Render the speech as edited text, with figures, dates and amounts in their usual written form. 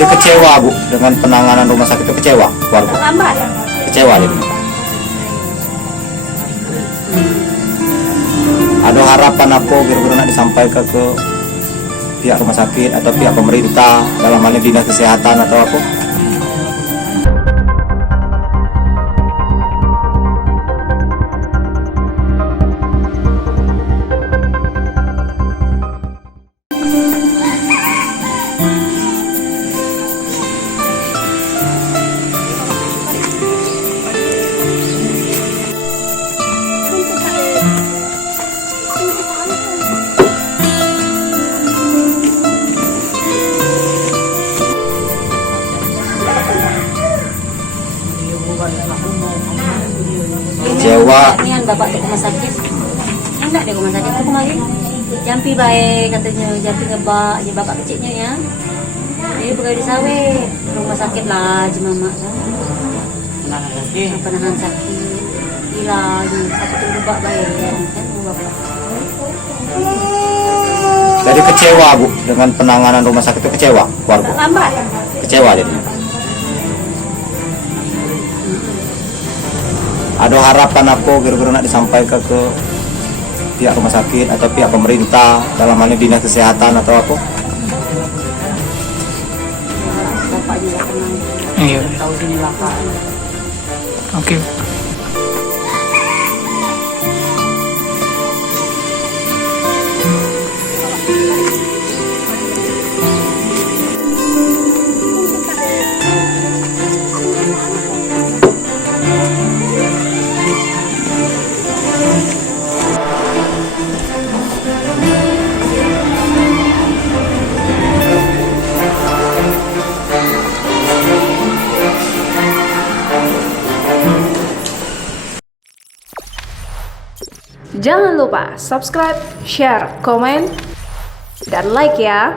Jadi kecewa Bu dengan penanganan rumah sakit itu, kecewa warga. Lambat. Kecewa jadi. Ada harapan apa kira-kira nak disampaikan ke pihak rumah sakit atau pihak pemerintah dalam hal ini dinas kesehatan atau apa? Kecewa. Ini yang bapak ke rumah sakit. Enggak di rumah sakit itu kemarin. Jampi baik katanya, jampi ngebak, je bapak kecilnya ya. Jadi pegawai di sawit, rumah sakit lah, mama. Penahan sakit, hilang, aku tuh ngebak baik kan, bapak. Jadi kecewa Bu dengan penanganan rumah sakit itu, kecewa warga. Lambat. Kecewa jadi. Ada harapan apa kira-kira nak disampaikan ke pihak rumah sakit atau pihak pemerintah dalam hal ini dinas kesehatan atau apa? Bapak juga tenang. Iya. Tahu sini bapak. Oke. Jangan lupa subscribe, share, komen, dan like ya.